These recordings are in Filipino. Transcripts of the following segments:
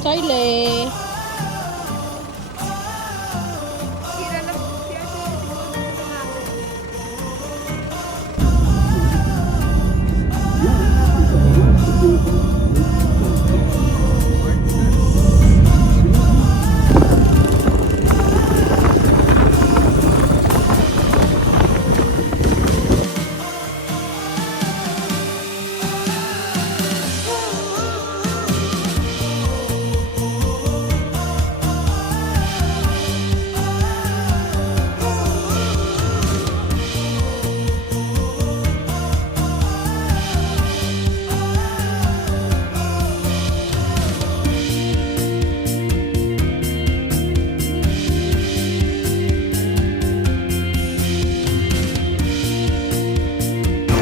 Charlie.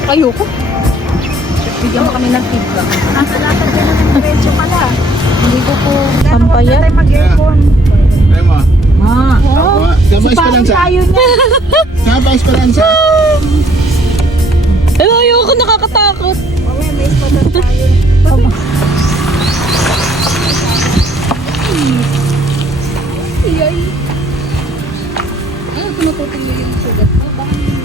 Ayoko. Bigyan mo kami ng feedback. Ang salata din ng diretso pala. Hindi ko po... Sampayan? Tayo mag-aircon. Ay mo. Oh. Dama Esperanza. Tayo niya. Sapa Esperanza. Ay, ayoko, nakakatakot. Okay, may spot tayo. Iyay. Ay, pinatutuloy yung sugat mo. Baka hindi.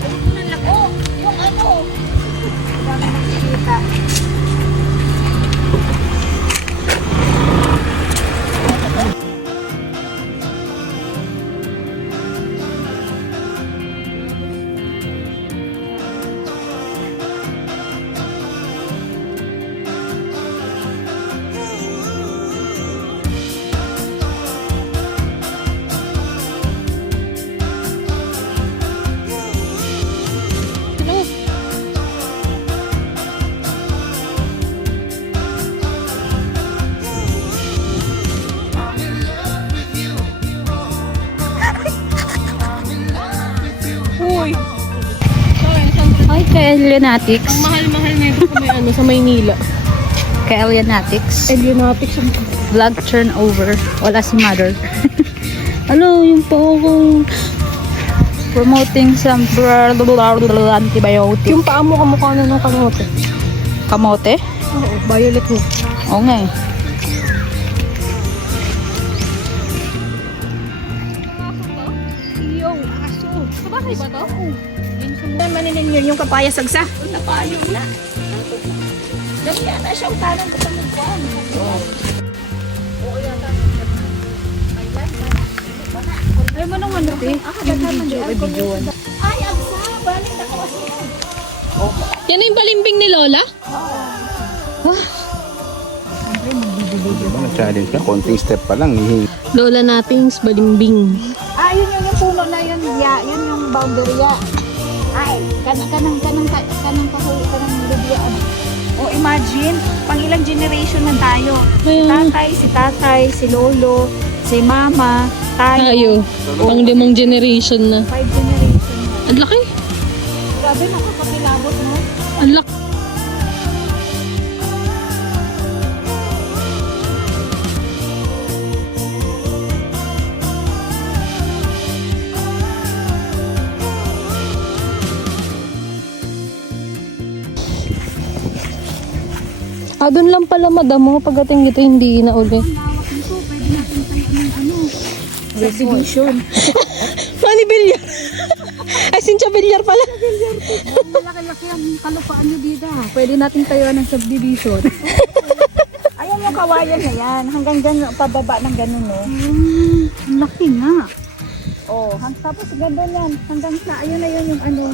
Ay, ito na lang. Oh, yung ano. Dami nakikita. Uy. Ay, kay Alienatics. Ang mahal-mahal na ito sa may ano, sa Maynila. Kay Alienatics. Elionatics ang Vlog turnover. Wala si mother. Ano, yung po ako promoting some antibiotic. yung paa mo kamukha na ng kamote. Kamote? Oo, violet mo. Oo nga eh. Iyo, aso. Sa bahay ba to? Maninin yun yung papaya sagsa. Napayo na. Dami na siyang tanong ko pamigwan. Ay mo nung ano te? Video. Ay, agsa. Balik na ko kasi. Yan na yung balimbing ni Lola? Mga challenge ka, konting step pa lang. Lola nating's balimbing. Ah, yun yung puno na yun. Ya, yun yung boundary ya. Ay, kanang kahoy, kanang lubya. O imagine, pang ilang generation na tayo. Si tatay, si lolo, si mama, tayo. Pang 5 generation na. 5 generation na. Ang laki. Grabe, nakakapilabot no? Ang laki. Ah, doon lang pala madam mo. Pagdating dito, hindi na uli. Subdivision. Manny Villar. Ay, Cynthia Villar pala. Malaki-laki ang kalupaan nyo dito. Pwede natin tayuan ng subdivision. Ayan yung kawayan na yan. Hanggang dyan, pababa ng ganun, no? Ang laki nga. Oh, tapos ganda yan. Hanggang sa, ayun na yun yung ano.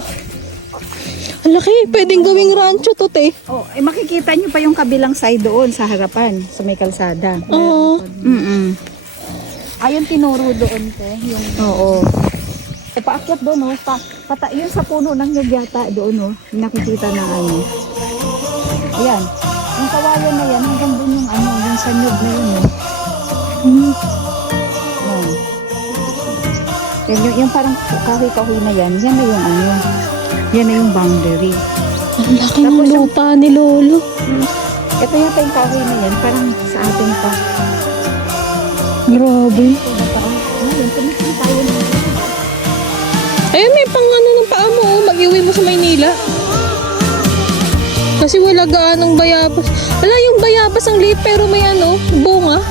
Ang laki. Pwedeng gawing rancho to, te. Oh, makikita nyo pa yung kabilang side doon sa harapan, sa may kalsada. Oo. Ayun tinuro doon, te. Yung, oo. Paakyat doon, no? Yun sa puno ng nyug yata doon, no? Nakikita na ano. Ayan. Yung kawayan na yan, hanggang doon yung ano, yung sa nyug na yun, no? Oh. Yung parang kahoy-kahoy na yan na yung ano. Yan na yung boundary. Ang laki ng lupa ni Lolo. Ito yata yung kahoy na yan, parang sa atin pa. Grabe. Ayun, tumisin tayo na. Ayun, may pang ano ng paa mo. Mag-iwi mo sa Maynila. Kasi wala gaanong bayabas. Wala yung bayabas ang liit pero may ano, bunga.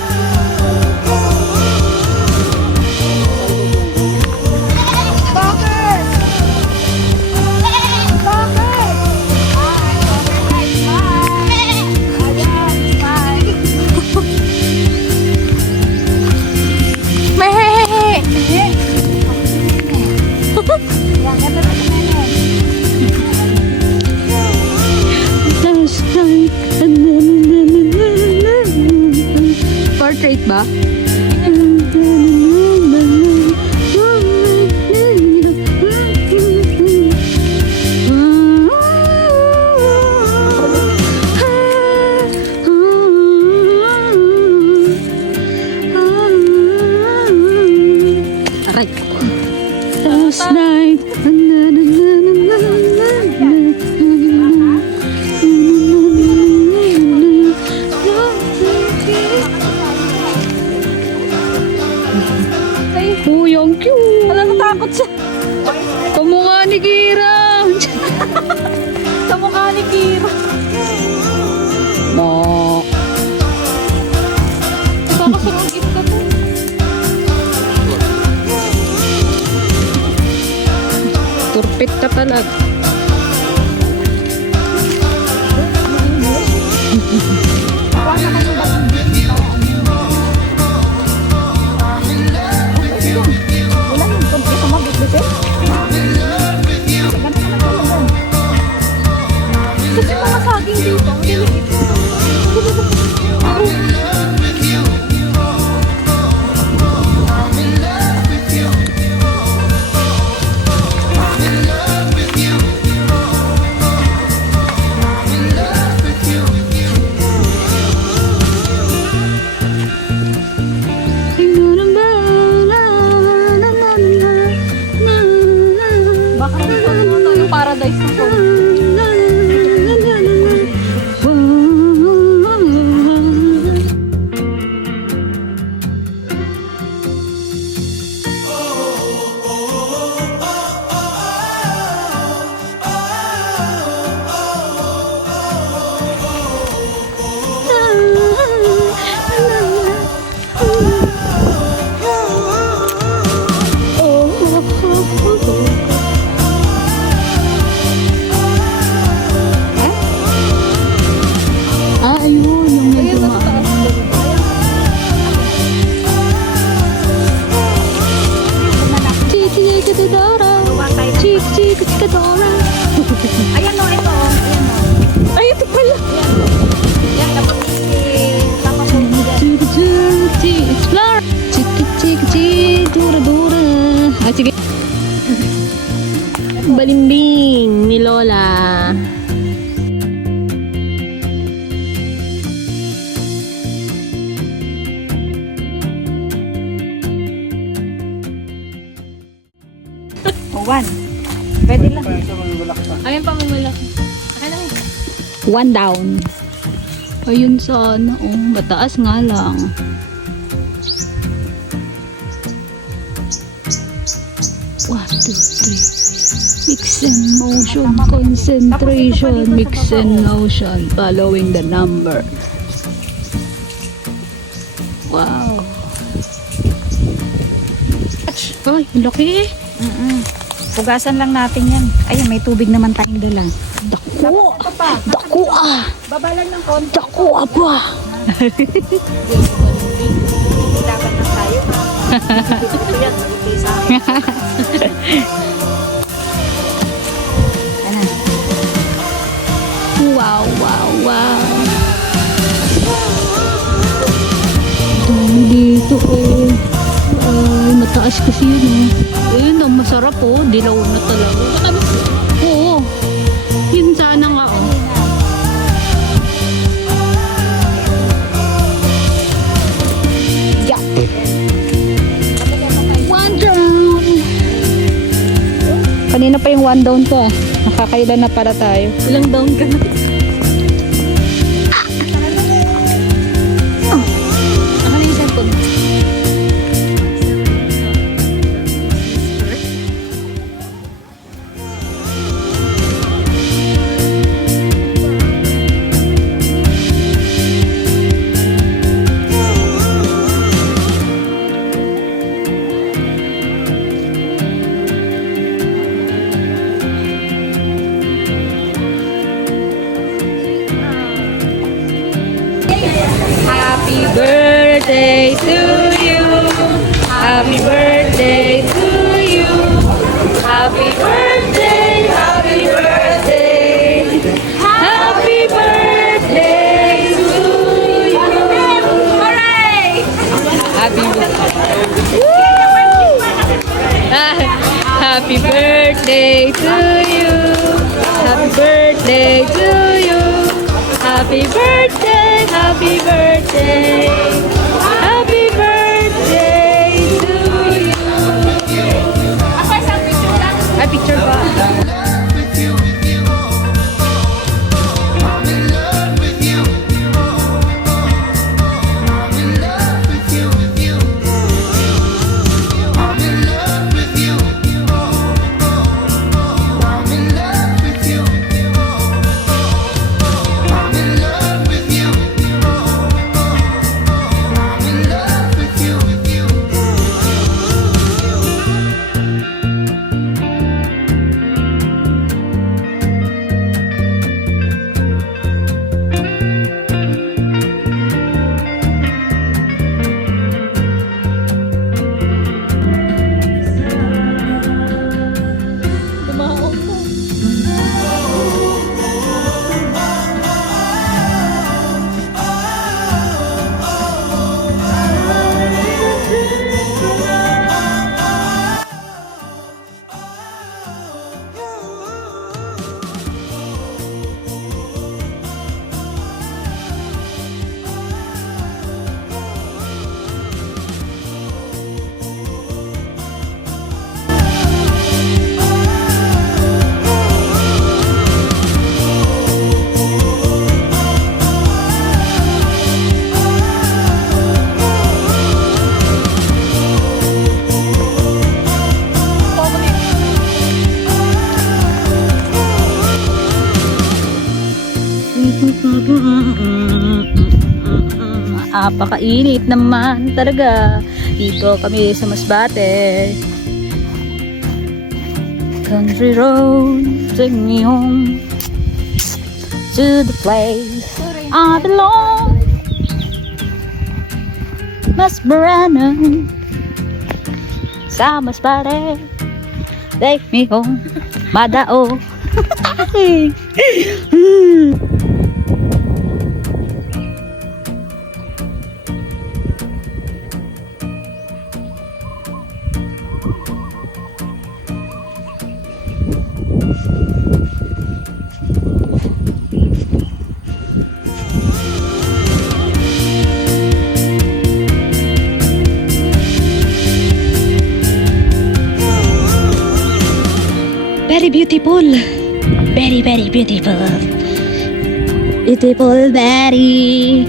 Bakit? Bakit? Mehehehe. Yan, ganda na si Nene. Portrait ba? Aray. Last night. Uy, ang cute. Alam, natakot siya. Kamukha ni Kira. Sa mukha ni Kira. No. Baka sumugit ka to. Turpit ka talaga. Kuha na kayo ba? Wala yung kunti sa mabit-bit eh. Ganda naman talaga. Kasi mga saging dito, ang lilit. Baka nito yung paradise ng phone. Ayun, yung may dumaan. Chiki, Dora. Chiki, Dora. Ayan o, ito o. Ayan o. Ay, ito pala. Yan, tapos tapos Chiki, explore. Chiki, Dora. Ah, sige. Balimbing ni Lola. o, 1. Pwede lang. Ayun pa, may malaki. One down. Ayun sana. Oh, mataas nga lang. One, two, three. Mix and motion, concentration, mix and motion, following the number. Wow. Ay, laki eh. Pugasan lang natin yan. Ayun, may tubig naman tayong dala. Dako. Ito pa. Dako ah. Babalan ng konti. Dako apa. Laban na tayo. Ito yan, mabuti sa akin. Ayan. Wow, wow, wow. Dami dito oh. Ay, mataas kasi yun oh. Ayun, ang masarap oh. Dilaw na talaga. Oo. Yun sana nga oh. Yeah. One down. Kanina pa yung one down ko ah. Nakakailan na para tayo. Ilang down ka na? Ako na yung cellphone. Happy birthday to you. Happy birthday to you. Happy birthday, happy birthday. Happy birthday to you. Hooray! Happy Happy birthday to you. Happy birthday to you. Happy birthday, happy birthday. Happy birthday to you. Ako isang picture lang. Ay, picture ba? Apakainit naman talaga. Dito kami sa Masbate. Country road, take me home to the place I belong. Masbarano sa Masbate. Take me home, Madao. Very beautiful. Very, very beautiful. Beautiful, very.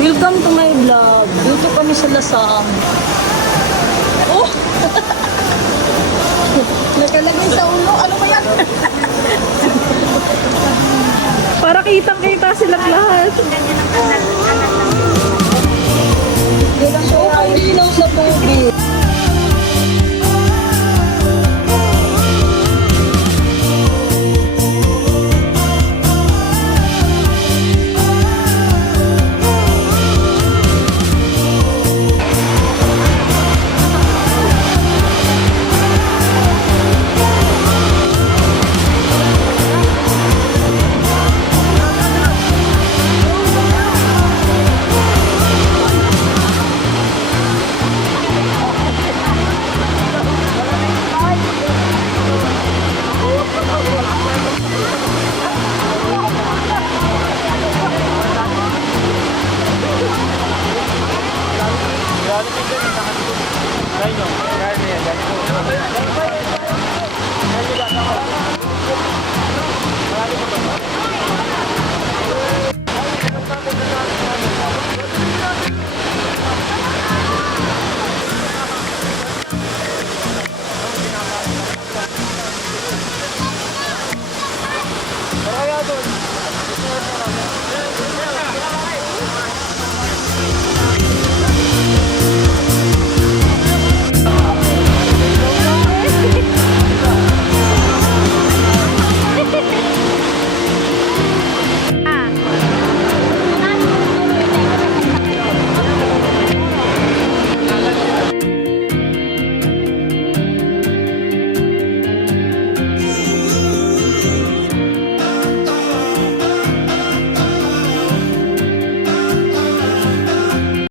Welcome to my vlog. Dito kami sa Lasam. Oh! Nakalagay sa ulo. Ano ba yan? Para kitang-kita silang lahat.